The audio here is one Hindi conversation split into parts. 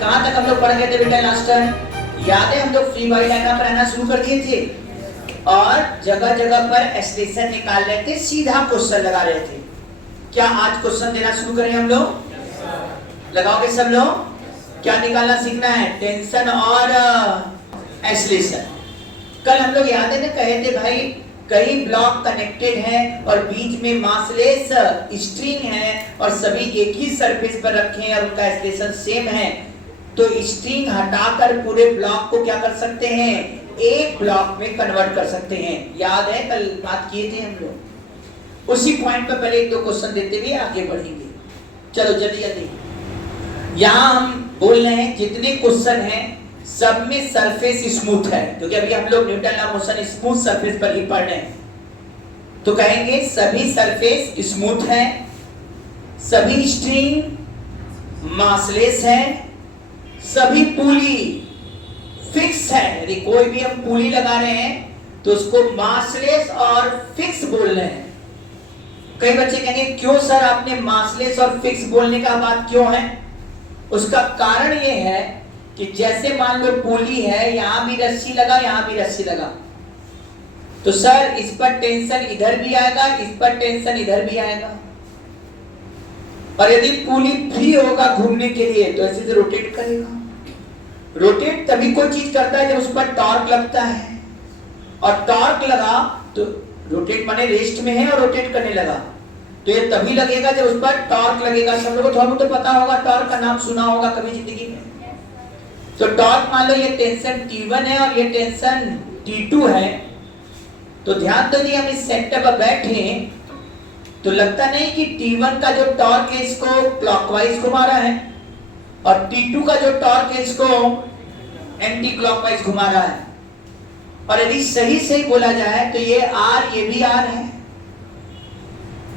कहां तक हम लोग पढ़ गए थे बेटा लास्ट टाइम? याद है हम लोग फ्री बॉडी डायग्राम बनाना शुरू कर दिए थे और जगह जगह पर एक्सप्रेशन निकाल रहे थे, सीधा क्वेश्चन लगा रहे थे। क्या आज क्वेश्चन देना शुरू करें हम लोग? लगाओगे सब लोग? क्या निकालना सीखना है? टेंशन और एक्सलेशन। कल हम लोग याद है ना कहे थे भाई कई ब्लॉक कनेक्टेड हैं और बीच में मासलेस स्ट्रिंग है और सभी एक ही सरफेस पर रखे हैं और उनका एक्सलेशन सेम है, तो स्ट्रिंग हटाकर पूरे ब्लॉक को क्या कर सकते हैं? एक ब्लॉक में कन्वर्ट कर सकते हैं। याद है कल बात किए थे हम लोग। उसी पॉइंट पर पहले एक दो क्वेश्चन देते हुए आगे बढ़ेंगे। चलो जल्दी जल्दी। यहाँ हम बोल रहे हैं जितने क्वेश्चन हैं सब में सरफेस स्मूथ है, क्योंकि अभी हम लोग Newton law motion smooth surface पर ही पढ़ रहे हैं। तो कहेंगे सभी सरफेस स्मूथ है, सभी स्ट्रिंग मासलेस है, सभी पुली फिक्स है। यदि कोई भी हम पुली लगा रहे हैं तो उसको मासलेस और फिक्स बोल रहे हैं। कई बच्चे कहेंगे क्यों सर आपने मासलेस और फिक्स बोलने का बात क्यों है? उसका कारण यह है कि जैसे मान लो पुली है, यहां भी रस्सी लगा, यहां भी रस्सी लगा, तो सर इस पर टेंशन इधर भी आएगा, इस पर टेंशन इधर भी आएगा। और यदि पुली फ्री होगा घूमने के लिए तो ऐसे से रोटेट करेगा। रोटेट तभी कोई चीज करता है जब उस पर टॉर्क लगता है, और टॉर्क लगा तो रोटेट माने रेस्ट में है और रोटेट करने लगा, तो ये तभी लगेगा जब उस पर टॉर्क लगेगा। सब लोगों को थोड़ा बहुत तो पता होगा, टॉर्क का नाम सुना होगा कभी जिंदगी में। तो टॉर्क मान लो ये टेंशन T1 है और ये टेंशन T2 है, तो ध्यान दो जी हम इस सेंटर पर बैठे तो लगता नहीं कि T1 का जो टॉर्क है इसको क्लॉकवाइज घुमा रहा है और T2 का जो टॉर्क है इसको एंटी क्लॉकवाइज घुमा रहा है। और यदि सही सही बोला जाए तो ये R ये भी R है।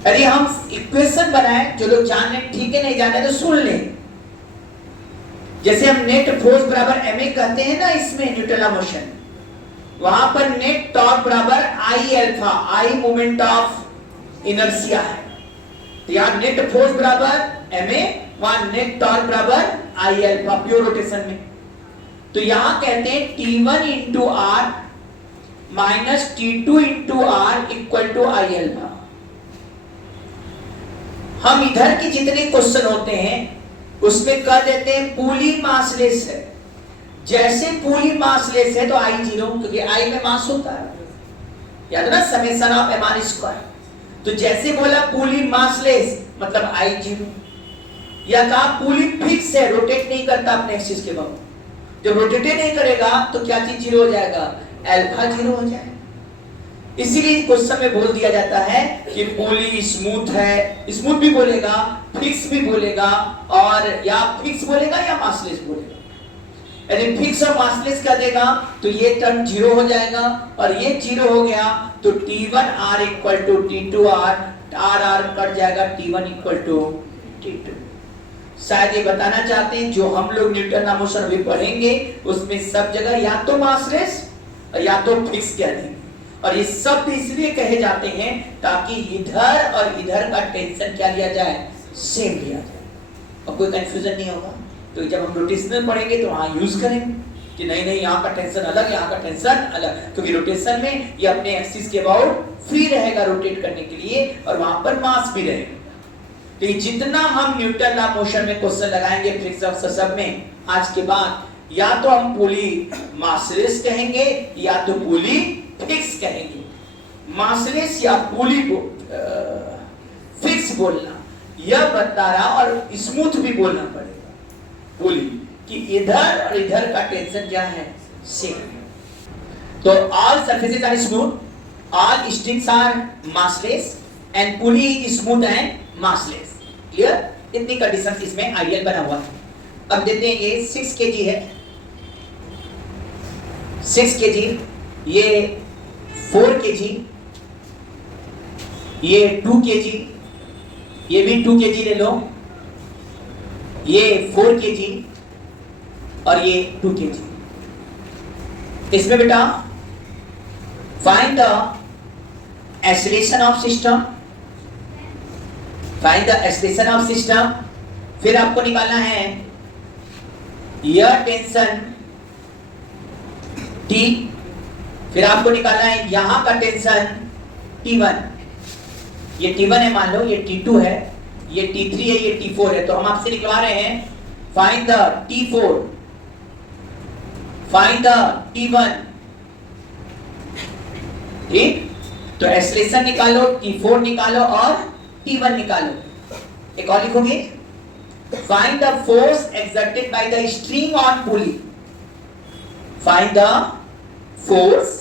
यदि हम इक्वेशन बनाए, जो लोग जान रहे ठीक है, नहीं जाने तो सुन लें। जैसे हम नेट फोर्स बराबर ma कहते हैं ना इसमें न्यूटन लॉ मोशन, वहां पर नेट टॉर्क बराबर I alpha, I moment of inertia है। तो यहां नेट फोर्स बराबर ma, वहां नेट टॉर्क बराबर I अल्फा प्योर रोटेशन में। तो यहां कहते हैं T1 into R minus T2 into R equal to I alpha. हम इधर के जितने क्वेश्चन होते हैं उसमें कह देते हैं पुली मासलेस है। जैसे पुली मासलेस है तो I जीरो, क्योंकि I में मास होता है, याद है ना, summation of m r square. तो जैसे बोला पुली मासलेस मतलब I जीरो, या कहा पुली फिक्स है, रोटेट नहीं करता अपने एक्सिस के बाहर, जब रोटेट नहीं करेगा तो क्या चीज जीरो हो जाएगा? अल्फा जीरो हो जाएगा। इसीलिए क्वेश्चन में बोल दिया जाता है कि पुली स्मूथ है, स्मूथ भी बोलेगा, फिक्स भी बोलेगा, और या फिक्स बोलेगा या मासलेस बोलेगा। यदि फिक्स और मासलेस कर देगा तो ये टर्म जीरो हो जाएगा, और ये जीरो हो गया तो T1 R equal to T2 R, R R cut जाएगा, T1 इक्वल टू T2। शायद ये बताना चाहते हैं जो हम लोग न्यूटन लॉ मोशन अभी पढ़ेंगे उसमें सब जगह या तो मासलेस या तो फिक्स कह देंगे। और ये शब्द इसलिए कहे जाते हैं ताकि इधर और इधर का टेंशन क्या लिया जाए? सेम लिया जाए, और कोई कंफ्यूजन नहीं होगा। तो जब हम रोटेशनल पढ़ेंगे तो वहां यूज करेंगे कि नहीं नहीं यहाँ का टेंशन अलग, यहाँ का टेंशन अलग, क्योंकि रोटेशन में ये अपने एक्सिस के अबाउट फ्री रहेगा रोटेट करने के लिए, और वहां पर मास भी रहेगा। तो जितना हम न्यूटन लॉ मोशन में क्वेश्चन लगाएंगे फिक्स और सब में आज के बाद, या तो हम पुली मासलेस कहेंगे या तो पुली फिक्स कहेंगे। मासलेस या पुली को फिक्स बोलना यह बता रहा, और स्मूथ भी बोलना पड़ेगा पुली कि इधर और इधर का टेंशन क्या है? सेम। तो all surfaces are smooth, all strings are massless and pulley is smooth and massless. Clear? इतनी कंडीशन इसमें आइडियल बना हुआ है। अब देते हैं ये 6 kg है, 6 kg, ये 4 kg, ये 2 kg, ये भी 2 kg ले लो, ये 4 kg और ये 2 kg। इसमें बेटा find the acceleration of system, find the acceleration of system. फिर आपको निकालना है यह टेंशन T, फिर आपको निकालना है यहां का टेंशन T1। ये T1 है मान लो, ये T2 है, ये T3 है, ये T4 है। तो हम आपसे निकलवा रहे हैं find the T4, find the T1। ठीक, तो एक्सेलरेशन निकालो, T4 निकालो और T1 निकालो। एक और लिखोगे, find the force exerted by the string on pulley. Find the force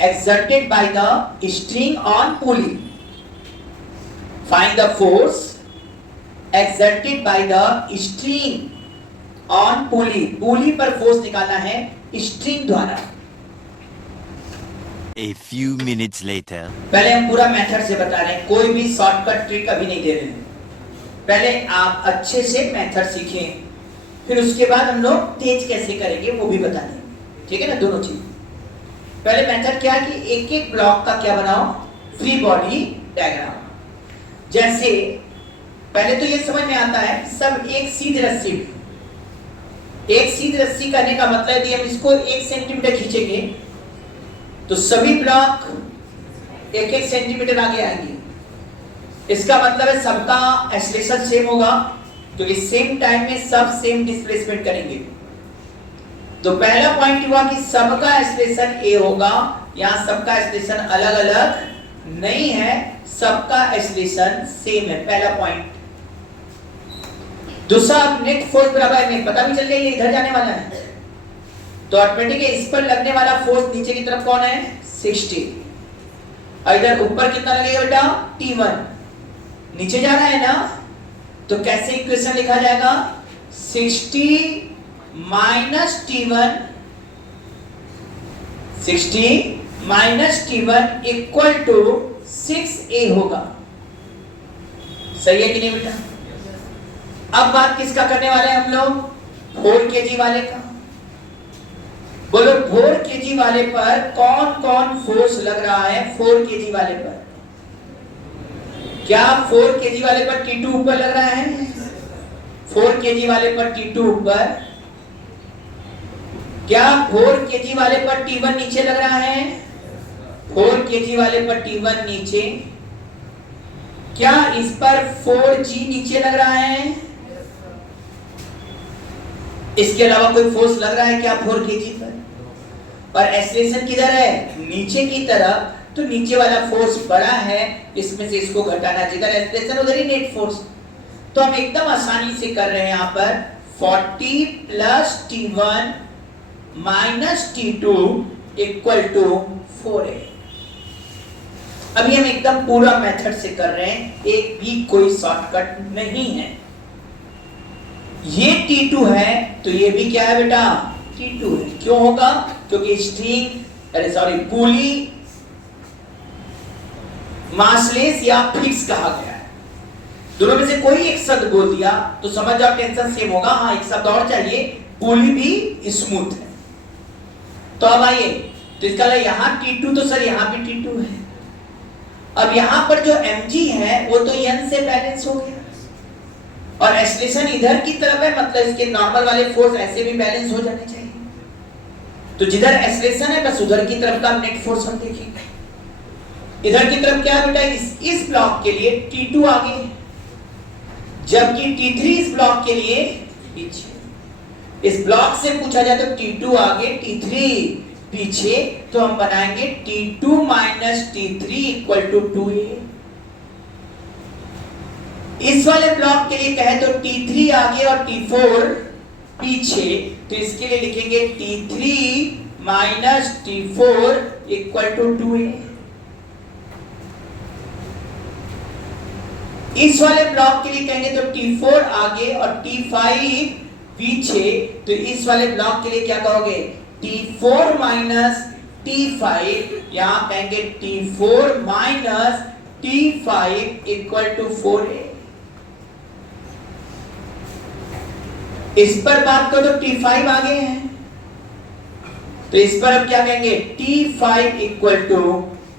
exerted by the string on pulley. Find the force exerted by the string on pulley. pulley पर फोर्स निकालना है स्ट्रिंग द्वारा। A few minutes later. पहले हम पूरा मेथड से बता रहे हैं, कोई भी शॉर्टकट ट्रिक अभी नहीं दे रहे हैं। पहले आप अच्छे से मेथड सीखें, फिर उसके बाद हम लोग तेज कैसे करेंगे वो भी बता देंगे। ठीक है ना, दोनों चीज। पहले मेथड क्या है कि एक एक ब्लॉक का क्या बनाओ, फ्री बॉडी डायग्राम। जैसे पहले तो ये समझ में आता है सब एक सीधी रस्सी, एक सीधी रस्सी करने का मतलब है कि हम इसको 1 सेंटीमीटर खींचेंगे तो सभी ब्लॉक 1-1 सेंटीमीटर आगे आएंगे। इसका मतलब है सबका एक्सेलरेशन सेम होगा, तो इस सेम टाइम में सब सेम डिस्प्लेसमेंट करेंगे। तो पहला पॉइंट हुआ कि सबका एक्सेलरेशन ए होगा, यहां सबका एक्सेलरेशन अलग अलग नहीं है, सबका एक्सेलरेशन सेम है, पहला पॉइंट। दूसरा, नेट फोर्स बराबर है, पता भी चल गया ये इधर जाने वाला है, तो ऑटोमेटिक इस पर लगने वाला फोर्स नीचे की तरफ कौन है, 60। और इधर ऊपर कितना लगेगा बेटा, T1 नीचे जा रहा है ना, तो कैसे इक्वेशन लिखा जाएगा, 60 minus T1, 60 minus T1 equal to 6A होगा। सही है कि नहीं बेटा? अब बात किसका करने वाले हैं हम लोग, 4 kg वाले का। बोलो 4 kg वाले पर कौन कौन फोर्स लग रहा है, 4 kg वाले पर। क्या 4 kg वाले पर T2 ऊपर लग रहा है, 4 kg वाले पर T2 ऊपर। क्या 4 kg वाले पर T1 नीचे लग रहा है, 4 kg वाले पर T1 नीचे। क्या इस पर 4G नीचे लग रहा है, इसके अलावा कोई फोर्स लग रहा है क्या 4 kg पर? और एक्सेलरेशन किधर है, नीचे की तरफ, तो नीचे वाला फोर्स बड़ा है, इसमें से इसको घटाना, जिधर एक्सेलरेशन उधर ही नेट फोर्स। तो हम एकदम आसानी से कर रहे हैं यहां पर 40 plus T1 minus T2 equal to 4A। अभी हम एकदम पूरा मेथड से कर रहे हैं, एक भी कोई शॉर्टकट नहीं है। ये T2 है तो ये भी क्या है बेटा, T2 है। क्यों होगा, क्योंकि स्ट्रिंग पुली मासलेस या फिक्स कहा गया है। दोनों में से कोई एक शब्द बोल दिया तो समझ जाओ टेंशन सेम होगा। हाँ, एक शब्द और चाहिए, पुली भी स्मूथ है। तो अब आइए, तो इसका यहां T2, तो सर यहां भी T2 है। अब यहां पर जो mg है वो तो n से बैलेंस हो गया, और एक्सेलरेशन इधर की तरफ है, मतलब इसके नॉर्मल वाले फोर्स ऐसे भी बैलेंस हो जाने चाहिए। तो जिधर एक्सेलरेशन है बस उधर की तरफ का नेट फोर्स हम देखेंगे। इधर की तरफ क्या बेटा, इस ब्लॉक के लिए T2 आगे, जबकि T3 इस ब्लॉक के लिए पीछे। इस ब्लॉक से पूछा जाए तो T2 आगे, T3 पीछे, तो हम बनाएंगे T2 minus T3 equal to 2A। इस वाले ब्लॉक के लिए कहे तो T3 आगे और T4 पीछे, तो इसके लिए लिखेंगे T3 minus T4 equal to 2A। इस वाले ब्लॉक के लिए कहेंगे तो T4 आगे और T5 पीछे, तो इस वाले ब्लॉक के लिए क्या कहोगे, T4 माइनस T5, यहां कहेंगे T4 minus T5 equal to 4A। इस पर बात करो तो T5 आगे है, तो इस पर अब क्या कहेंगे, T5 इक्वल टू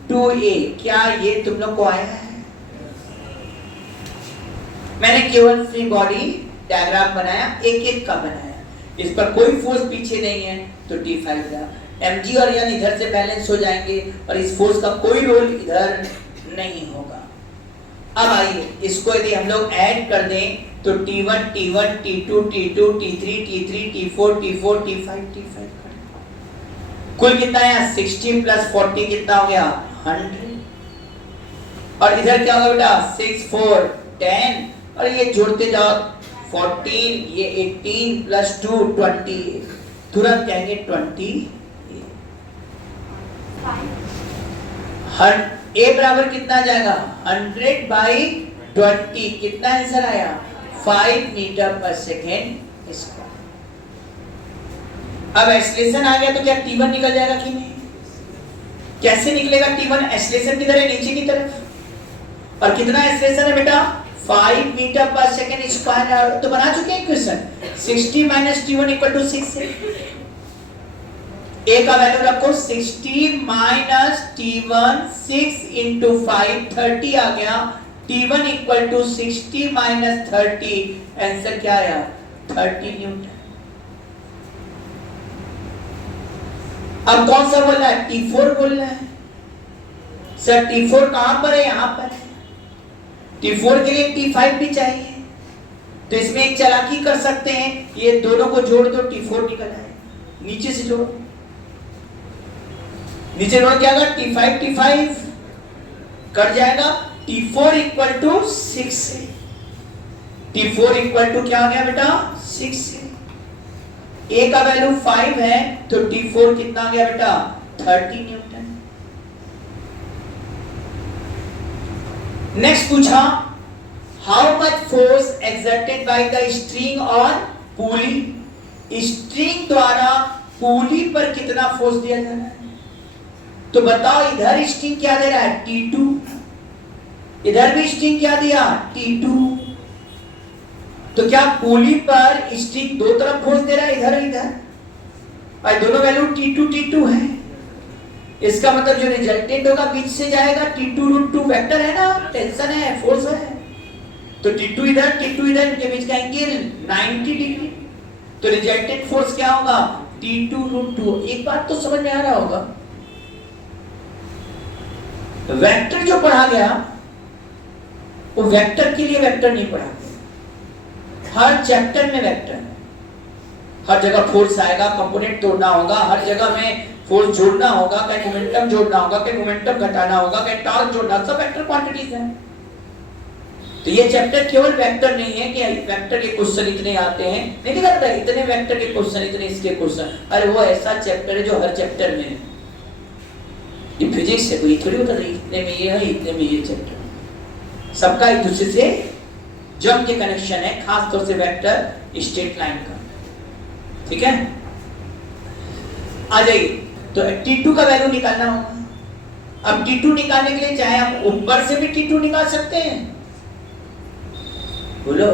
2A। क्या ये तुम लोग को आया है? मैंने केवल फ्री बॉडी डायग्राम बनाया, एक एक का बनाया। इस पर कोई फोर्स पीछे नहीं है तो T5 गया। mg और n इधर से बैलेंस हो जाएंगे और इस फोर्स का कोई रोल इधर नहीं होगा। अब आइए इसको यदि हम लोग ऐड कर दें तो T1 T1 T2 T2 T3 T3 T4 T4 T5 T5 कुल कितना है 60 प्लस 40 कितना हो गया 100 और इधर क्या होगा बेटा 6 4 10 और ये जोड़ते जाओ 14 ये 18 प्लस 2 20 तुरंत कहेंगे 20 हर a बराबर कितना आ जाएगा 100/20 कितना आंसर आया 5 मीटर पर सेकेंड स्क्वायर। अब एक्सीलरेशन आ गया तो क्या T1 निकल जाएगा कि नहीं? कैसे निकलेगा T1? एक्सीलरेशन किधर है नीचे की तरफ और कितना एक्सीलरेशन है बेटा 5 मीटर पर सेकेंड स्क्वायर। तो बना चुके हैं equation 60 minus T1 equal to 6 है। a का वैल्यू रखो 60 माइनस T1 6 इंटू 5 30 आ गया। T1 equal to 60 minus 30 answer क्या आया 30 न्यूटन। अब कौन सा बोल रहा है T4 बोल रहा है सर। T4 कहां पर है यहां पर है। T4 के लिए T5 भी चाहिए तो इसमें एक चालाकी कर सकते हैं ये दोनों को जोड़ दो T4 निकल आएगा। नीचे से जोड़ो नीचे जोड़ो क्या होगा T5 T5 कट जाएगा T4 इक्वल टू 6 है। T4 इक्वल टू क्या आ गया बेटा 6 है। a का वैल्यू 5 है तो T4 कितना आ गया बेटा 30 न्यूटन। नेक्स्ट पूछा how much force exerted by the string और पुली। स्ट्रिंग द्वारा पुली पर कितना फोर्स दिया जा रहा है तो बताओ। इधर स्ट्रिंग क्या दे रहा है T2 इधर भी स्ट्रिंग क्या दिया T2 तो क्या पुली पर स्ट्रिंग दो तरफ फोर्स दे रहा है इधर इधर और दोनों वैल्यू T2 T2 है। इसका मतलब जो रिजल्टेंट होगा बीच से जाएगा T2√2 वेक्टर है ना टेंशन है फोर्स है तो T2 इधर इनके बीच का एंगल 90 डिग्री तो रिजल्टेंट फोर्स क्या होगा T2√2। एक बात तो समझ में आ रहा होगा वेक्टर जो पढ़ा गया वो वेक्टर के लिए वेक्टर नहीं पढ़ा गया। हर चैप्टर में वेक्टर है। हर जगह फोर्स आएगा कंपोनेंट तोड़ना होगा हर जगह में फोर्स जोड़ना होगा कहीं मोमेंटम जोड़ना होगा कहीं मोमेंटम घटाना होगा कहीं टॉर्क जोड़ना सब वेक्टर क्वांटिटीज हैं। तो ये चैप्टर केवल वेक्टर नहीं है कि वेक्टर के क्वेश्चन इतने आते हैं नहीं दिखाता इतने वेक्टर के क्वेश्चन इतने इसके क्वेश्चन। अरे वो ऐसा चैप्टर है जो हर चैप्टर में है। ये फिजिक्स है कोई थोड़ी होता नहीं इतने में ये है इतने में ये चैप्टर सबका एक दूसरे से जम के कनेक्शन है खास तौर से वेक्टर स्ट्रेट लाइन का। ठीक है आ जाइए तो T2 का वैल्यू निकालना होगा। अब T2 निकालने के लिए चाहे हम ऊपर से भी T2 निकाल सकते हैं बोलो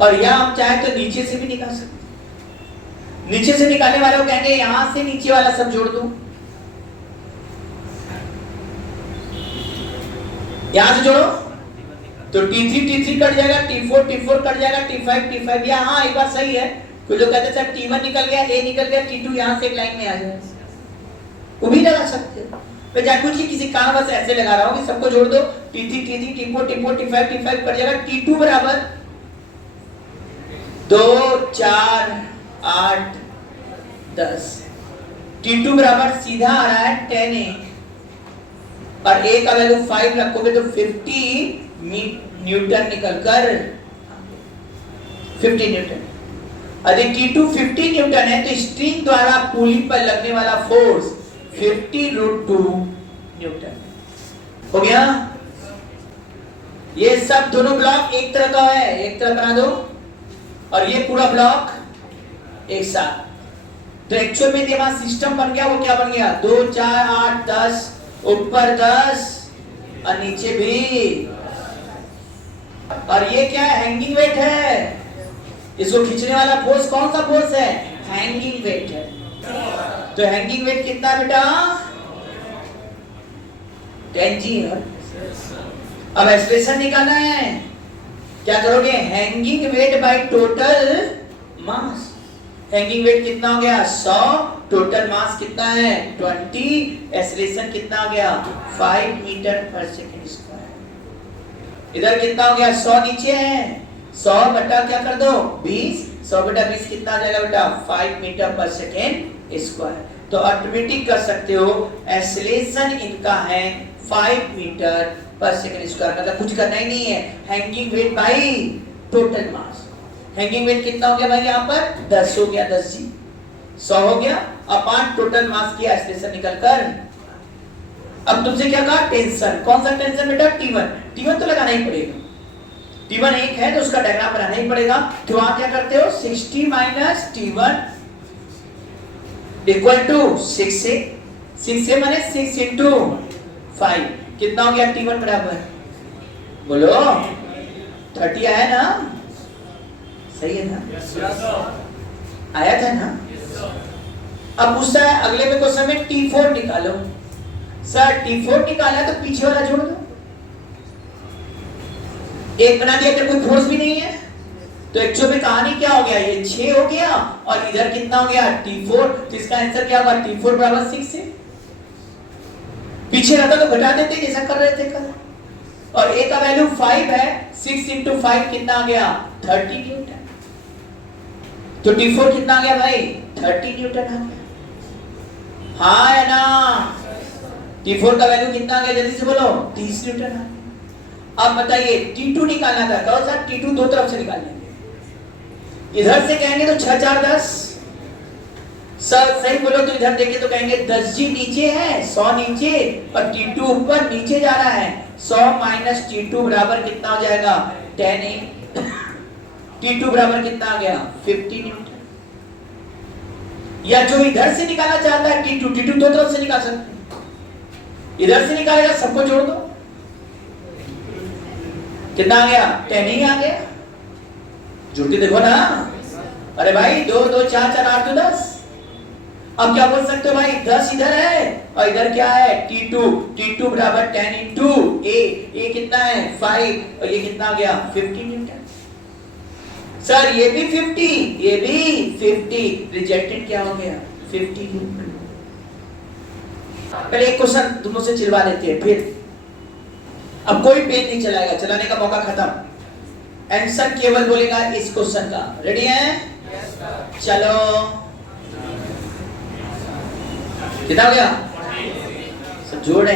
और या हम चाहे तो नीचे से भी निकाल सकते हैं। नीचे से निकालने वाले को कहेंगे यहां से नीचे वाला सब जोड़ दो यहां से जोड़ो तो T3 कट जाएगा T4 कट जाएगा T5 या हाँ एक बात सही है। कुछ लोग कहते हैं सर T1 निकल गया A निकल गया T2 यहां से एक लाइन में आ जाए वो भी लगा सकते हो। मैं जानबूझ के किसी कारणवश ऐसे लगा रहा हूं कि सबको जोड़ दो T3 T4 T5 कट जाएगा T2 बराबर 2 4 8 10 T2 बराबर सीधा आ रहा है 10A और A का वैल्यू 5 रखोगे तो 50 न्यूटन निकलकर 50 न्यूटन। यदि T2 50 न्यूटन है तो स्ट्रिंग द्वारा पुली पर लगने वाला फोर्स 50√2 न्यूटन हो गया। ये सब दोनों ब्लॉक एक तरह का है एक तरह बना दो और ये पूरा ब्लॉक एक साथ तो एक्चुअल में दिमाग सिस्टम बन गया। वो क्या बन गया 2 4 8 10 ऊपर 10 और नीचे भी और ये क्या है हैंगिंग वेट है। इसको खींचने वाला फोर्स कौन सा फोर्स है हैंगिंग वेट है। तो हैंगिंग वेट कितना बेटा 10G है। अब एक्सप्रेशन निकालना है क्या करोगे hanging weight by total mass hanging weight कितना हो गया 100, टोटल मास कितना है 20, एक्सेलरेशन कितना हो गया 5 मीटर पर सेकंड स्क्वायर। इधर कितना हो गया 100 नीचे है, 100 बटा क्या कर दो 20, 100 बटा 20 कितना आ जाएगा बेटा 5 मीटर पर सेकंड स्क्वायर। तो ऑटोमेटिक कर सकते हो एक्सेलरेशन इनका है 5 मीटर पर सेकंड स्क्वायर, मतलब कुछ करना ही नहीं है, hanging weight by total mass. Hanging weight कितना हो गया भाई यहाँ पर 10 हो गया, 10 जी 100 हो गया अपॉन टोटल मास किया एक्सेलरेशन निकलकर। अब तुमसे क्या कहा टेंशन, कौन सा टेंशन बेटा T1, T1 तो लगाना ही पड़ेगा, T1 एक है तो उसका डायग्राम बनाना ही पड़ेगा। तो वहां क्या करते हो 60 माइनस T1 इक्वल टू 6 माने 6 इंटू 5 कितना हो गया T1 बराबर बोलो 30 आया ना, सही है ना, आया था ना। अब पूछता है अगले में क्वेश्चन में T4 निकालो। सर T4 निकाला तो पीछे वाला जोड़ दो, एक बना दिया तो कोई फोर्स भी नहीं है, तो एक्चुअल में कहानी क्या हो गया ये 6 हो गया और इधर कितना हो गया T4, तो इसका आंसर क्या होगा T4 बराबर 6 है। पीछे रहता तो घटा देते जैसा कर रहे थे कल, और A का वैल्यू 5 है, 6 इंटू 5 कितना आ गया 30 न्यूटन, तो T4 कितना आ गया भाई 30 न्यूटन आ गया, हाँ है ना। T4 का वैल्यू कितना आ गया जल्दी से बोलो 30 न्यूटन आ गया। अब बताइए T2 निकालना था, कहो सर T2 दो तरफ से निकाल लेंगे, इधर से कहेंगे तो 6 4 10, सर सही बोलो तो इधर देखे तो कहेंगे 10 जी नीचे है 100 नीचे और T2 ऊपर नीचे जा रहा है, 100 माइनस T2 बराबर कितना हो जाएगा 10, T2 बराबर कितना आ गया 50 न्यूटन। या जो इधर से निकालना चाहता है T2 दो तरफ से निकाल सकते हैं, इधर से निकालेगा सबको जोड़ दो कितना आ गया 10 ही आ गया, जोड़ के देखो ना, अरे भाई 2 2 4 4 8 2 10। अब क्या बोल सकते हो भाई 10 इधर है और इधर क्या है T2 बराबर 10 इंटू ए कितना है 5 और ये कितना आ गया 50 न्यूटन। सर ये भी 50 ये भी 50, रिजेक्टेड क्या हो गया 50 न्यूटन। पहले एक क्वेश्चन दोनों से चिलवा लेते हैं, फिर अब कोई पेन नहीं चलाएगा, चलाने का मौका खत्म, आंसर केवल बोलेगा इस क्वेश्चन का। रेडी हैं? चलो कितना हो गया सब जोड़े,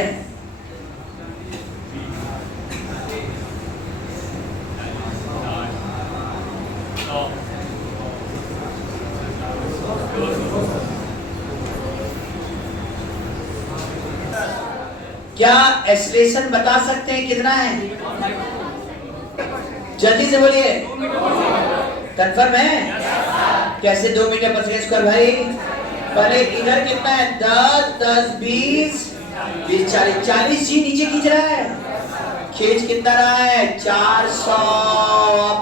क्या एक्सेलरेशन बता सकते हैं कितना है? जल्दी से बोलिए, कंफर्म है? कैसे 2 मीटर पर सेकंड स्क्वायर भाई? पहले इधर कितना है 10 10 20 20 40 40 जी नीचे खींच रहा है, खींच कितना रहा है 400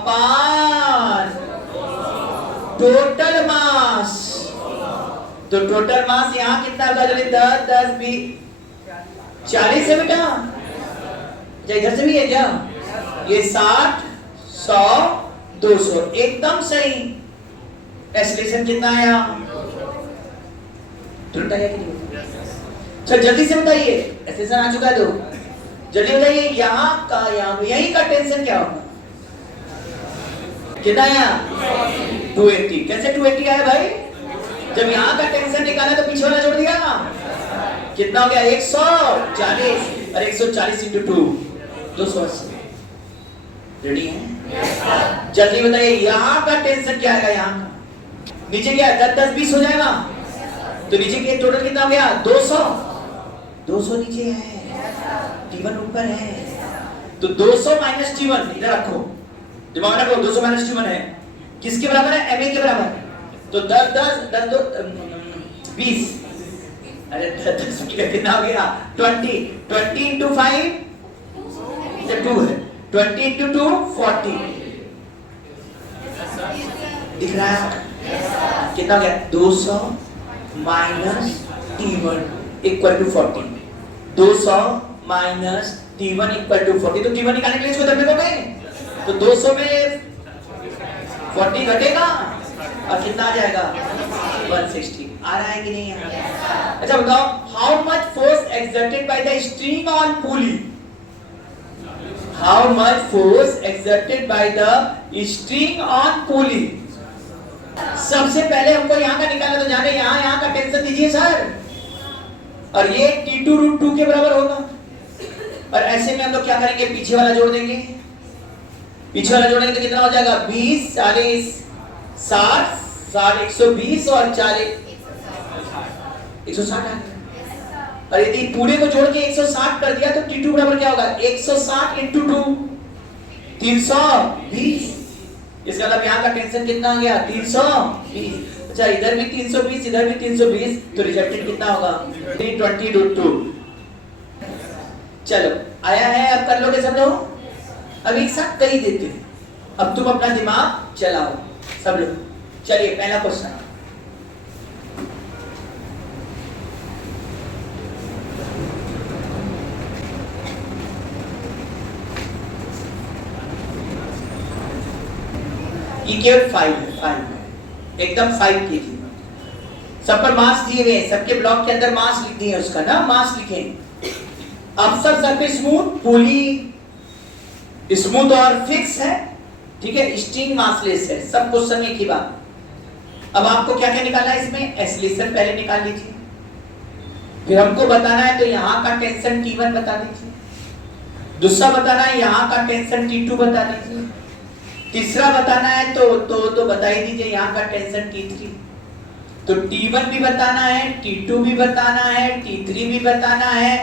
पान टोटल मास, तो टोटल मास यहाँ कितना होगा 10 10 20 40 है बेटा, इधर से भी है क्या, ये 60 100 200 एकदम सही। एक्सेलरेशन कितना आया तुरंत आया कि नहीं? अच्छा जल्दी से बताइए, एक्सेलरेशन आ चुका है तो जल्दी बताइए, यहाँ का यहाँ यही का टेंशन क्या होगा कितना आया 280। कैसे 280 आया भाई? जब यहाँ का टेंशन निकाला तो पीछे वाला जोड़ दिया, कितना हो गया 140 और 140 इंटू 2 280। रेडी है? जल्दी बताइए यहाँ का टेंशन क्या आएगा, यहाँ का नीचे क्या 10 10 20 हो जाएगा, तो नीचे के टोटल कितना हो गया 200 200 नीचे है, T1 ऊपर है, तो 200 माइनस T1 इधर रखो, दिमाग में रखो 200 माइनस T1 है किसके बराबर है MA के बराबर, तो 10 10 10 2 20, अरे 10 कितना हो गया 20 इंटू 5 2 है, 20 इंटू 2 40 दिख रहा है कितना हो गया 200 minus T1 equal to 40, 200 minus T1 equal to 40, तो T1 निकालने के लिए इसको दबे दोगे तो 200 में 40 घटेगा और कितना आ जाएगा 160 आ रहा है कि नहीं आ रहा? अच्छा बताओ, how much force exerted by the string on pulley? How much force exerted by the string on pulley? सबसे पहले हमको यहाँ का निकालना, तो जाने यहाँ का टेंशन दीजिए सर, और ये T2 रूट 2 के बराबर होगा। और ऐसे में हम लोग क्या करेंगे, पीछे वाला जोड़ देंगे। पीछे वाला जोड़ेंगे तो कितना हो जाएगा, 20 40 60 60 120 और 40 160 आ गया। और यदि पूरे को जोड़ के 160 कर दिया तो T2 बराबर क्या होगा, 160 इंटू 2 320। इसका मतलब यहाँ का टेंशन कितना आ गया, 320। अच्छा इधर भी 320 इधर भी 320, तो रिजल्टेंट कितना होगा, 320 रूट 2। चलो आया है, अब कर लोगे सब लोग? अब एक साथ कर ही देते हैं। अब तुम अपना दिमाग चलाओ सब लोग। चलिए पहला क्वेश्चन, ये केवल 5 है, एकदम 5 kg। सब पर मास दिए गए, सबके ब्लॉक के अंदर मास लिख दिए, उसका ना मास लिखें। अब सब सरफेस स्मूथ, पुली स्मूथ और फिक्स है, ठीक है, स्ट्रिंग मासलेस है, सब क्वेश्चन एक ही बात। अब आपको क्या क्या निकालना है इसमें, एक्सेलरेशन पहले निकाल लीजिए, फिर हमको बताना है तो यहाँ का टेंशन T1 बता दीजिए, दूसरा बताना है यहाँ का टेंशन T2 बता दीजिए, तीसरा बताना है तो बता ही दीजिए यहाँ का टेंशन T3। तो T1 भी बताना है, T2 भी बताना है, T3 भी बताना है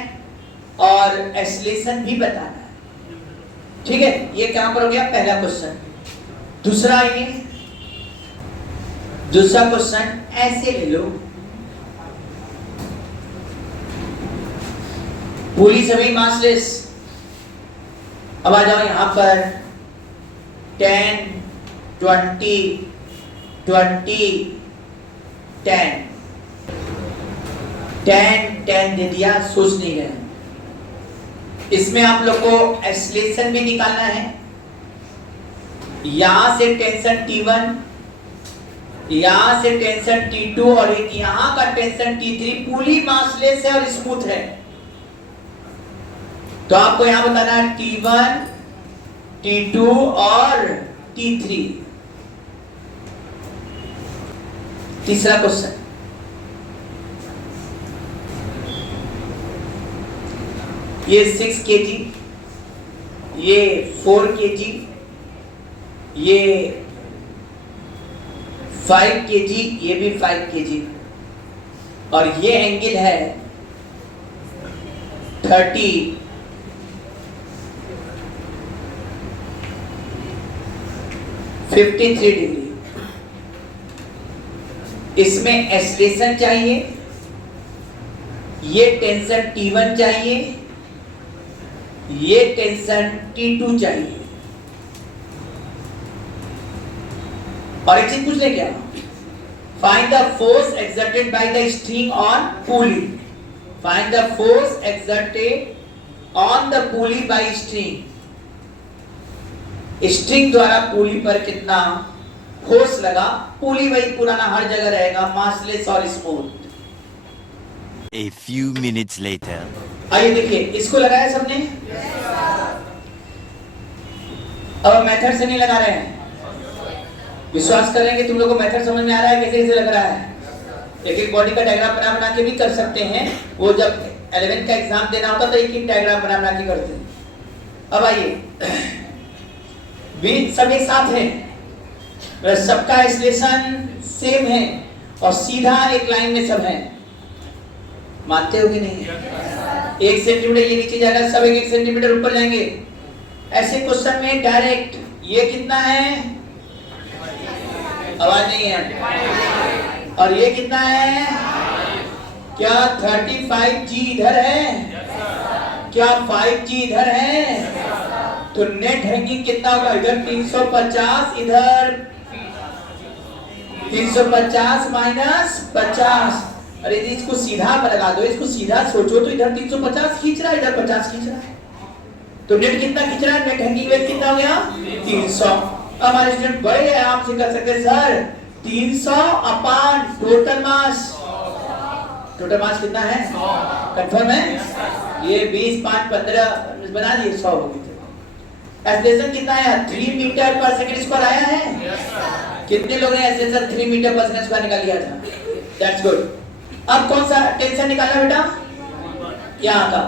और एक्सेलरेशन भी बताना है, ठीक है। ये कहां पर हो गया, पहला क्वेश्चन। दूसरा ये दूसरा क्वेश्चन ऐसे ले लो, पुली सभी मासलेस। अब आ जाओ यहां पर 10 20 20 10 10 10 दे दिया, सोच नहीं रहे। इसमें आप लोग को एक्सेलरेशन भी निकालना है, यहां से टेंशन T1, यहां से टेंशन T2 और एक यहां का टेंशन T3। पुली मासलेस है और स्मूथ है, तो आपको यहां बताना है T1 T2 और T3। तीसरा क्वेश्चन, ये 6 kg, ये 4 kg, ये 5 kg, ये भी 5 kg, और ये एंगल है 30 53 डिग्री। इसमें एक्सेलरेशन चाहिए, ये टेंशन T1 चाहिए, ये टेंशन T2 चाहिए। और एक चीज पूछ ले क्या, find the force exerted by the string on pulley. Find the force exerted on the pulley by string. String द्वारा पुली पर कितना फोर्स लगा। पुली वही पुराना हर जगह रहेगा, मासलेस और smooth. A few minutes later. आइए देखिए, इसको लगाया सबने? अब मेथड से नहीं लगा रहे हैं, विश्वास करेंगे तुम लोगों को मेथड समझ में आ रहा है कैसे कैसे लग रहा है। एक एक बॉडी का डायग्राम बना बना के भी कर सकते हैं, वो जब 11th का एग्जाम देना होता तो एक एक डायग्राम बना बना के करते हैं। अब आइए, सब एक साथ है, सबका एक्सेलरेशन सेम है और सीधा एक लाइन में सब है, मानते हो कि नहीं? 1 सेंटीमीटर ये नीचे जाएगा, सब 1 सेंटीमीटर ऊपर जाएंगे। ऐसे क्वेश्चन में डायरेक्ट ये कितना है, आवाज नहीं है, और ये कितना है, क्या 35G इधर है, क्या 5G इधर है, तो नेट हैंगिंग कितना होगा, इधर 350, इधर 350 माइनस 50। अरे इसको सीधा लगा दो, इसको सीधा सोचो तो इधर 350 खींच रहा है, इधर 50 खींच रहा है, तो नेट कितना खींच रहा है, नेट हैंगिंग वेट कितना हो गया 300। हमारे स्टूडेंट बड़े आराम से कर सकते सर 300 अपान टोटल मास कितना है? कंफर्म है? ये 20 5 15 बना दिए 100 हो गए। एक्सेलरेशन कितना आया? 3 मीटर पर सेकंड स्क्वायर आया है? कितने लोगों ने एक्सेलरेशन 3 मीटर पर सेकंड स्क्वायर निकाल लिया था? That's good. अब कौन सा टेंशन निकालना बेटा? यहाँ का।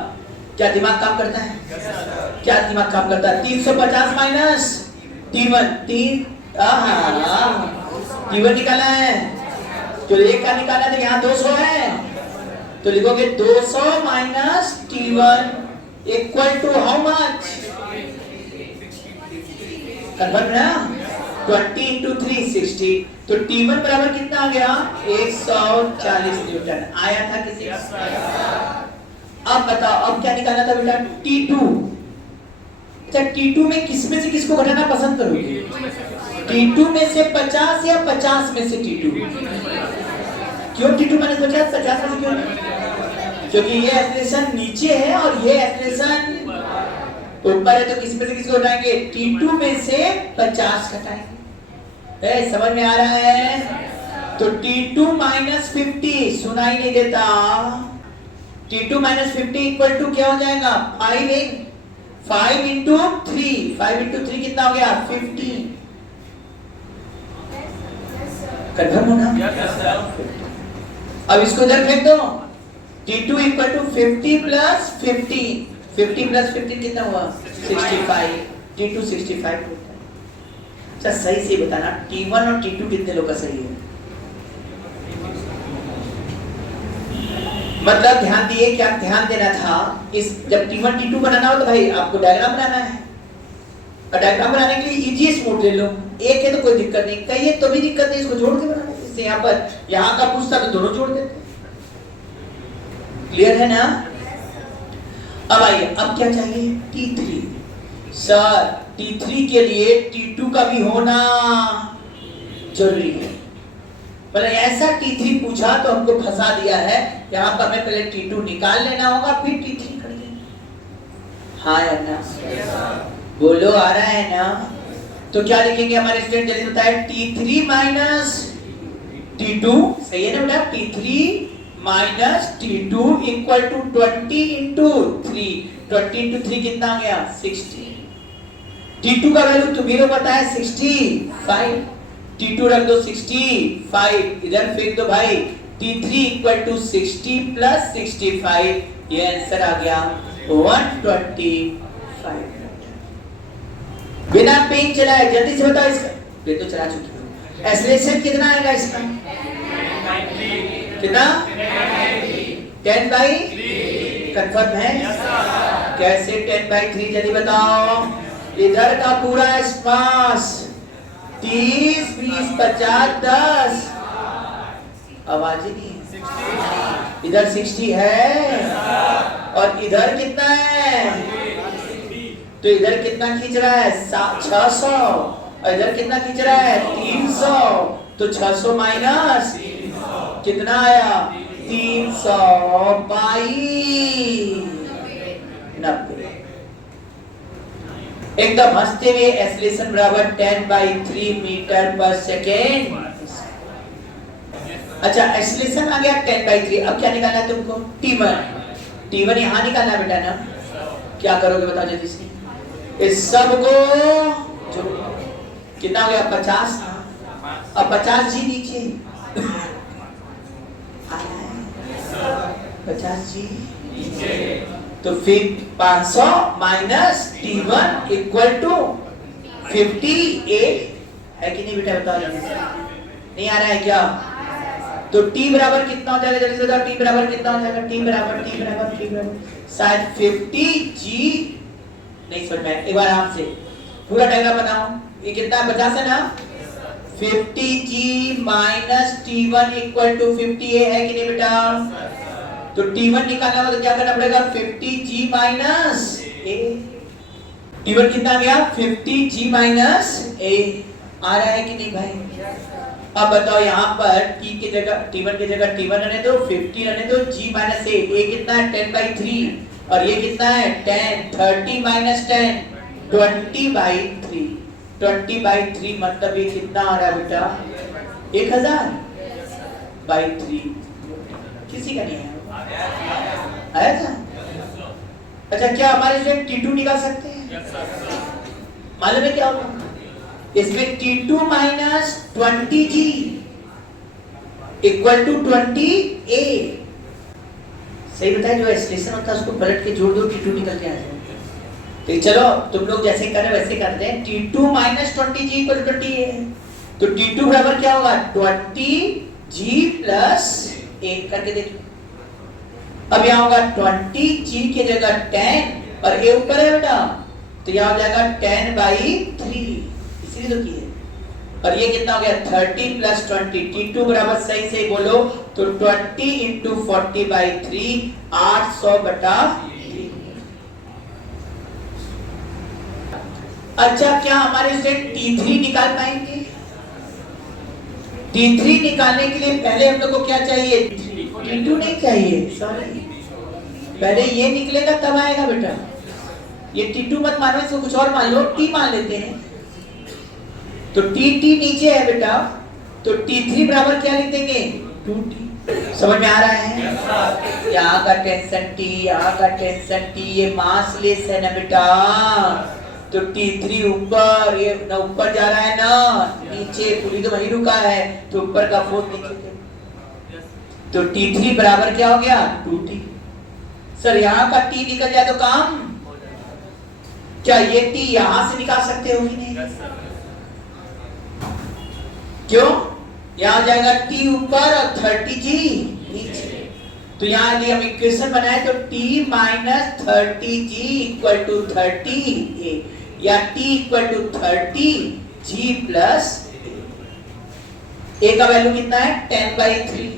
क्या दिमाग काम करता है? क्या दिमाग काम करता है? 350 माइनस T1 T1 निकाला है, जो एक का निकाला था, यहाँ 200 है, तो लिखोगे 200 minus T1 equal to how much? Confirm ना? 20 into 3 60। तो T1 बराबर कितना आ गया? 140 न्यूटन आया था किसी का? अब बताओ, अब क्या निकालना था बेटा? T2। अच्छा, T2 में किसमें से किसको घटाना पसंद करोगे? T2 में से 50 या 50 में से T2? क्यों T2 माइनस 50 में से क्यों? क्योंकि ये एक्सप्रेशन नीचे है और ये एक्सप्रेशन ऊपर है, तो किसी में से किसको घटाएंगे? T2 में से 50 घटाएंगे। समझ में आ रहा है? तो T2 माइनस 50 सुनाई नहीं देता। T2 माइनस 50 इक्वल टू क्या हो जाएगा? 5 into 3 कितना हो गया? 50। कंफर्म हो ना? अब इसको इधर फेंक दो। T2 equal to 50 plus 50 plus 50 कितना हुआ? 65। T2 65 होता है। अच्छा, सही से बताना, T1 और T2 कितने लोग का सही है? मतलब ध्यान दिए, क्या ध्यान देना था? इस जब T1 T2 बनाना हो तो भाई आपको डायग्राम बनाना है, और डायग्राम बनाने के लिए इजीएस्ट मोड ले लो। एक है तो कोई दिक्कत नहीं, कई है तो भी दिक्कत नहीं, इसको जोड़ के बनाना। इससे यहाँ पर यहाँ का पूछता तो दोनों जोड़ देते। क्लियर है ना? अब आइए, अब क्या चाहिए? T3। सर T3 के लिए T2 का भी होना जरूरी है। मतलब ऐसा T3 पूछा तो हमको फंसा दिया है। यहाँ पर हमें पहले T2 निकाल लेना होगा, फिर T3 कर लेना। हाँ या ना? बोलो, आ रहा है ना? तो क्या लिखेंगे हमारे स्टूडेंट? जल्दी बताए। T3 माइनस T2, सही है ना बेटा? T3 minus T2 equal to 20 into 3। 20 into 3 कितना आ गया? 60। T2 का वैल्यू तुम्हें लोग पता है 65। T2 रख दो 65, इधर फेंक दो भाई। T3 इक्वल टू 60 प्लस 65, ये आंसर आ गया 125। बिना पेन चलाए जल्दी से बताओ इसका। ये तो चला चुकी हूँ। एक्सेलरेशन कितना आएगा इसका? कितना? 10/3। कंफर्म है? कैसे 10/3? जल्दी बताओ। इधर का पूरा मास 30 20 50 10, आवाज ही नहीं है। इधर 60 है और इधर कितना है? तो इधर कितना खींच रहा है? 600, और इधर कितना खींच रहा है? 300। तो 600 माइनस कितना आया? 322। एकदम हंसते हुए एक्सेलरेशन बराबर 10/3 मीटर पर सेकेंड। अच्छा, एक्सेलरेशन आ गया 10/3। अब क्या निकालना है तुमको? T1 यहाँ निकालना है बेटा ना? क्या करोगे बताओ जल्दी से? इस सब को कितना हो गया? 50। अब 50 जी नीचे 50 जी, तो फिर 500 माइनस T1 इक्वल टू 58 है कि नहीं बेटा? बताओ जल्दी से। नहीं आ रहा है क्या? तो T बराबर कितना हो जाएगा? जल्दी से बताओ। T बराबर कितना हो जाएगा? T बराबर शायद 50G नहीं समझ में। एक बार आपसे पूरा डायग्राम बनाओ। ये कितना है? 50 है ना? 50G minus T1 equal to 50A है कि नहीं बेटा? तो T1 निकालना होगा तो क्या करना पड़ेगा? 50G minus A। T1 कितना आ गया? 50G minus A। आ रहा है कि नहीं भाई? अब बताओ, यहाँ पर T की जगह T1 की जगह T1 रहने दो, 50 रहने दो, G माइनस A। A कितना है? 10/3। और ये कितना है? 10। 30 माइनस 10 20/3। 20/3 मतलब ये कितना आ रहा है बेटा? 1000 बाई 3। किसी का नहीं आया था? अच्छा, क्या हमारे स्टूडेंट T2 निकाल सकते हैं? मालूम है क्या होगा इसमें? T2 minus 20G equal to 20A। सही बताया, जो एक्सप्रेशन होता है उसको पलट के जोड़ दो, T2 निकल के आ जाए। तो चलो तुम लोग जैसे कर रहे हो वैसे करते हैं। T2 minus 20G equal to 20A। तो T2 बराबर क्या होगा? 20G प्लस 1 करके देखो। अब यहाँ होगा 20G की जगह 10 और A ऊपर है बेटा, तो यहाँ हो जाएगा 10 बाई 3, इसीलिए तो किए। और ये कितना हो गया? 30 प्लस 20। T2 बराबर सही से बोलो तो 20 इंटू 40 बाई 3, 800 बटा 3। अच्छा, क्या हमारे से T3 निकाल पाएंगे? T3 निकालने के लिए पहले हम लोग को क्या चाहिए? T2 नहीं चाहिए, सॉरी, पहले ये निकलेगा तब आएगा बेटा। ये T2 मत मानो, इसको कुछ और मान लो, T मान लेते हैं। तो T नीचे है बेटा, तो T3 बराबर क्या लिख देंगे? 2T। समझ में आ रहा है? यहाँ का टेंशन T, यहाँ का टेंशन T, ये मासलेस है ना बेटा। तो T3 ऊपर, ये ना ऊपर जा रहा है ना नीचे, पूरी तो वहीं रुका है, तो ऊपर का फोर्थ नीचे। तो T3 बराबर क्या हो गया? 2T। सर यहाँ का T निकल जाए तो काम, क्या ये T यहां से निकाल सकते हो कि नहीं? क्यों? यहाँ हो जाएगा T ऊपर और 30G नीचे। तो यहाँ यदि हम इक्वेशन बनाए तो T minus 30G equal to 30A, या T equal to 30G plus A का वैल्यू कितना है? 10 बाई 3।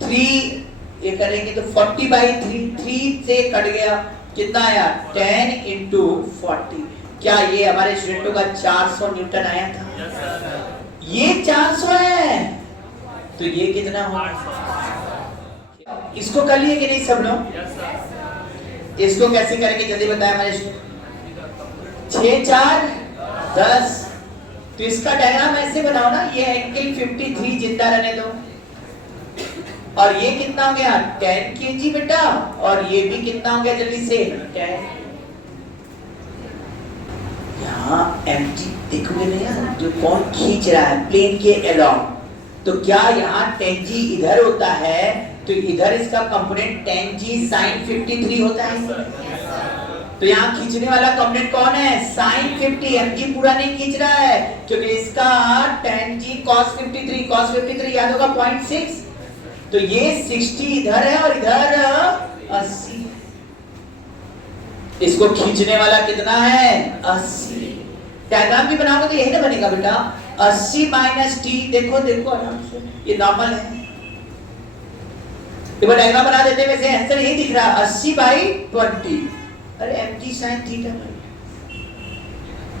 3 ये करेंगे तो 40 बाई 3, 3 से कट गया, कितना आया? 10 इंटू 40। क्या ये हमारे स्टूडेंटों का 400 न्यूटन आया था? ये 400 है, तो ये कितना होगा? इसको कर लिए कि नहीं सब लोग? इसको कैसे करेंगे जल्दी बताएं हमारे स्टूडेंट। 6 4 10। तो इसका डायग्राम ऐसे बनाओ ना, ये एंगल 53 जिंदा रहने दो, और ये कितना हो गया? 10 kg बेटा, और ये भी कितना हो गया जल्दी से? 10। यहाँ mg देखोगे ना यार, जो कौन खींच रहा है प्लेन के अलोंग, तो क्या यहाँ 10G इधर होता है, तो इधर इसका कंपोनेंट 10G sin 53 होता है। तो यहाँ खींचने वाला कंपोनेंट कौन है? sin 50। mg पूरा नहीं खींच रहा है, क्योंकि इसका 10G cos 53, cos 53 याद होगा 0.6, तो ये 60 इधर है और इधर 80। इसको खींचने वाला कितना है? 80। डायग्राम भी बनाओगे तो यही ना बनेगा बेटा, 80 माइनस टी। देखो देखो आराम से, ये नॉर्मल है। एक बार डायग्राम बना देते हैं, वैसे आंसर यही दिख रहा है 80 बाई 20। अरे mg sin थीटा,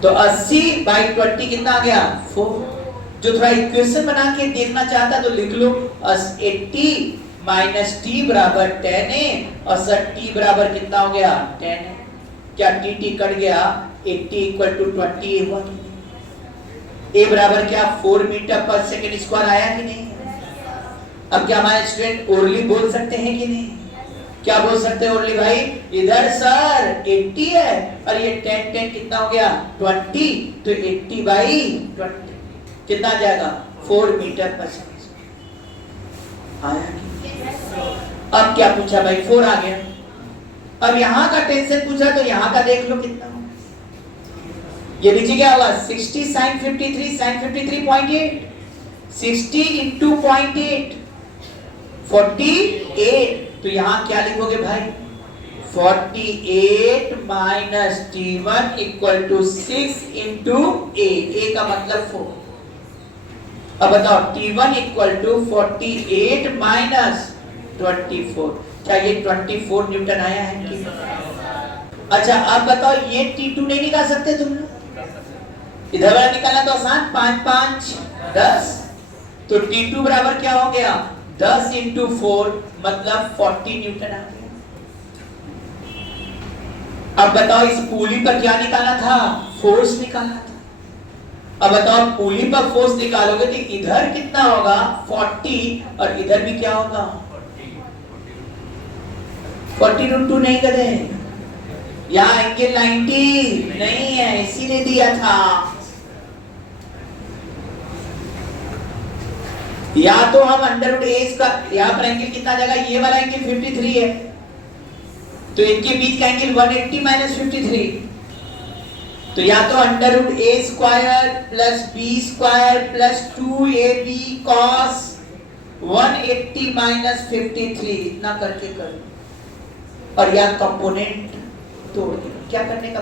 तो 80 बाई 20 कितना आ गया? 4। जो थोड़ा इक्वेशन बना के देखना चाहता तो लिख लो 80 माइनस टी बराबर 10A, और सर टी बराबर कितना हो गया? 10A। क्या टी कट गया? 80 इक्वल टू 20A हुआ कि नहीं? A बराबर क्या? 4 मीटर पर सेकेंड स्क्वायर आया कि नहीं? अब क्या हमारे स्टूडेंट ओरली बोल सकते हैं कि नहीं? क्या बोल सकते हैं ओरली भाई? इधर सर 80 है और ये 10 10 कितना हो गया? 20, तो 80 बाई 20 कितना आ जाएगा? 4 मीटर पर सेकेंड आया कि? अब क्या पूछा भाई? 4 आ गया। अब यहाँ का टेंशन पूछा तो यहाँ का देख लो कितना हो। ये नीचे क्या होगा? 60 sin 53, sin 53.8, 60 into 0.8, 48। तो यहाँ क्या लिखोगे भाई? 48 minus T1 equal to 6 into A का मतलब 4। अब बताओ T1 इक्वल टू 48 माइनस 24, क्या ये 24 न्यूटन आया है? अच्छा अब बताओ ये T2 नहीं निकाल सकते तुम लोग? इधर वाला निकालना तो आसान, 5 5 10, तो T2 बराबर क्या हो गया? 10 इंटू 4 मतलब 40 न्यूटन आ गया। अब बताओ इस पुली पर क्या निकाला था? फोर्स निकालना था। अब बताओ पुली पर फोर्स निकालोगे तो इधर कितना होगा 40 और इधर भी क्या होगा 40√2 नहीं करे यहाँ एंगल 90 नहीं है इसीलिए दिया था। या तो हम √a का यहाँ पर एंगल कितना आ जाएगा ये वाला एंगल 53 है तो इनके बीच का एंगल 180 माइनस 53 तो या तो √a² plus b² plus 2ab cos 180 minus 53 इतना करके करो और या कंपोनेंट तोड़ क्या करने का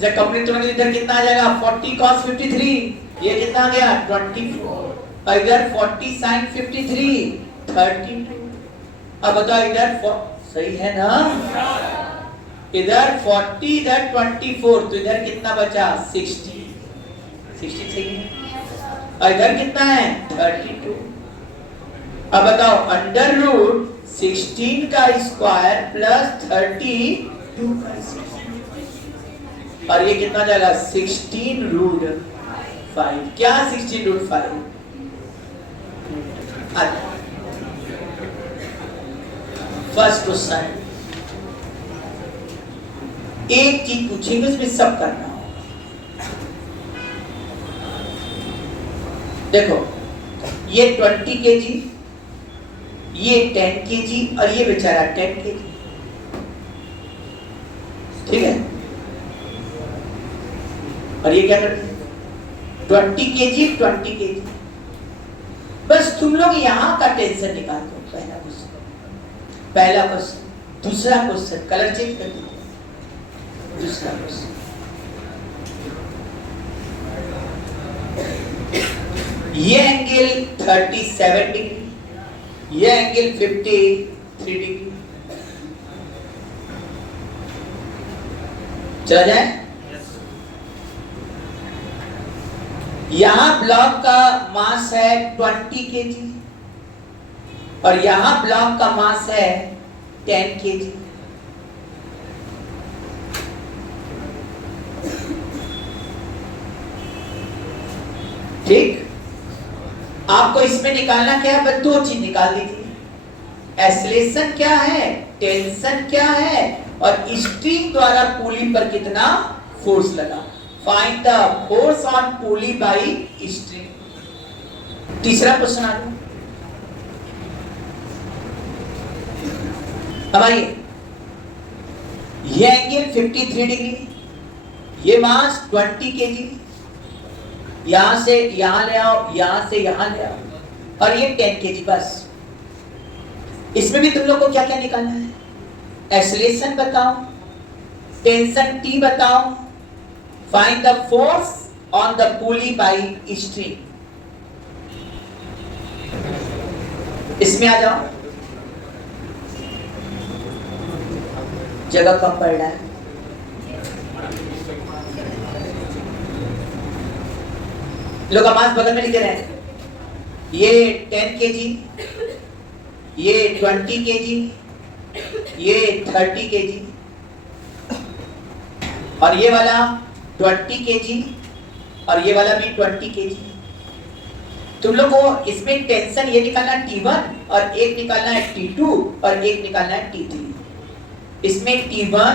जब कंपोनेंट तोड़ने इधर कितना आ जाएगा 40 cos 53 ये कितना आ गया 24 और इधर 40 sin 53 32 अब बताओ इधर सही है ना इधर 40 इधर 24 तो इधर कितना बचा 60 सही है और इधर कितना है 32 अब बताओ √16 का स्क्वायर प्लस 32 का स्क्वायर और ये कितना जाएगा 16√5 क्या 16√5 फर्स्ट क्वेश्चन एक चीज पूछेंगे उसमें सब करना होगा। देखो ये 20 kg ये 10 kg और ये बेचारा 10 kg ठीक है और ये क्या करते हैं 20 kg बस तुम लोग यहां का टेंशन निकाल दो पहला क्वेश्चन दूसरा क्वेश्चन कलर चेंज कर दीजिए दूसरा क्वेश्चन ये एंगल 37 डिग्री ये एंगल 53 डिग्री चला जाए यहां ब्लॉक का मास है 20 kg और यहां ब्लॉक का मास है 10 kg ठीक आपको इसमें निकालना क्या है बस दो चीज निकाल दीजिए एक्सेलरेशन क्या है टेंशन क्या है और स्ट्रिंग द्वारा पुली पर कितना फोर्स लगा find the force on pulley by string तीसरा क्वेश्चन आ गया अब आइए ये एंगल 53 डिग्री ये मास 20 kg यहां से यहां ले आओ यहां से यहां ले आओ और ये 10 kg बस इसमें भी तुम लोग को क्या क्या निकालना है एक्सेलरेशन बताओ टेंशन T बताओ find the force on the pulley by string इसमें आ जाओ जगह कम पड़ रहा है लोग आवाज बगल में लिख रहे हैं ये 10 kg ये 20 kg ये 30 kg और ये वाला 20 kg और ये वाला भी 20 kg तुम लोग को इसमें टेंशन ये निकालना है T1 और एक निकालना है T2 और एक निकालना है T3 इसमें T1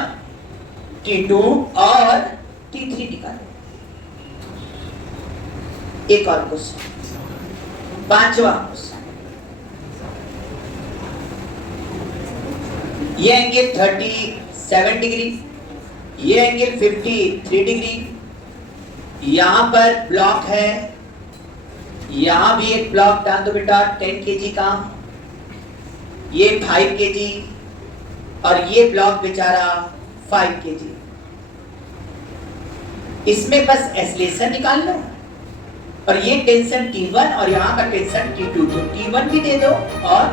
T2 और T3 निकालो एक और क्वेश्चन पांचवा क्वेश्चन ये एंगल 37 डिग्री ये एंगल 53 डिग्री यहां पर ब्लॉक है यहां भी एक ब्लॉक डाल दो बेटा 10 kg का ये 5 kg और ये ब्लॉक बेचारा 5 kg इसमें बस एक्सेलरेशन निकाल लो और ये टेंशन T1 और यहाँ का टेंशन T2 तो T1 भी दे दो और